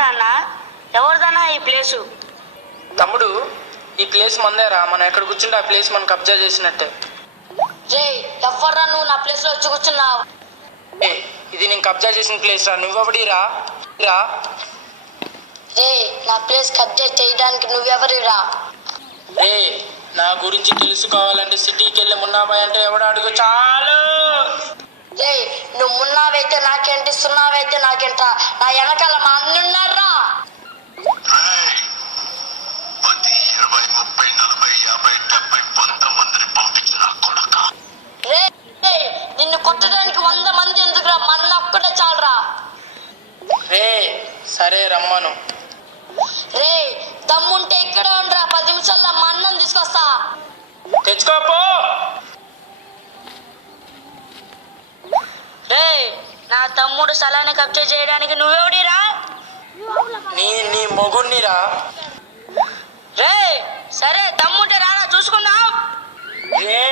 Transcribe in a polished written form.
కదా అన్న, ఎవరిదన్నా ఈ ప్లేసు? తమ్ముడు, ఈ ప్లేస్ మందేరా. మనం ఎక్కడ కూర్చుంటే ఆ ప్లేస్ మనం కబ్జా చేసినట్టే. రే ఎవర్రా నువ్వు నా ప్లేస్ లో వచ్చి కూర్చున్నావు? ఇది నేను కబ్జా చేసిన ప్లేస్ రా. నువ్వెవడిరా? రా. రే నా ప్లేస్ కబ్జా చేయడానికి నువ్వెవరిరా? రే నా గురించి తెలుసుకోవాలంటే సిటీకి వెళ్ళి మున్నాబాయ్ అంటే ఎవడు అడుగు చాలు. రే నువ్వు మున్నావైతే నాకేంటి, సున్నావైతే నాకేంట? నా వెనకాల మా అన్నున్నారా? 10, 20, 30, 40, 50, 70, 100 మందిని పంపించిన కొడక. రే నిన్ను కొట్టడానికి 100 మంది ఎందుకురా? మన ఒక్కటే చాలరా. రే సరే రమ్మను. రే దమ్ముంటే ఇక్కడే ఉండరా, 10 నిమిషాల్లో మా అన్నం తీసుకొస్తా. తెచ్చుకోపో. రే నా తమ్ముడు స్థలాన్ని కబ్జా చేయడానికి నువ్వెవడిరా? నీ మొగుణ్ణిరా. రే సరే దమ్ముంటే రారా చూసుకుందాం. ఏ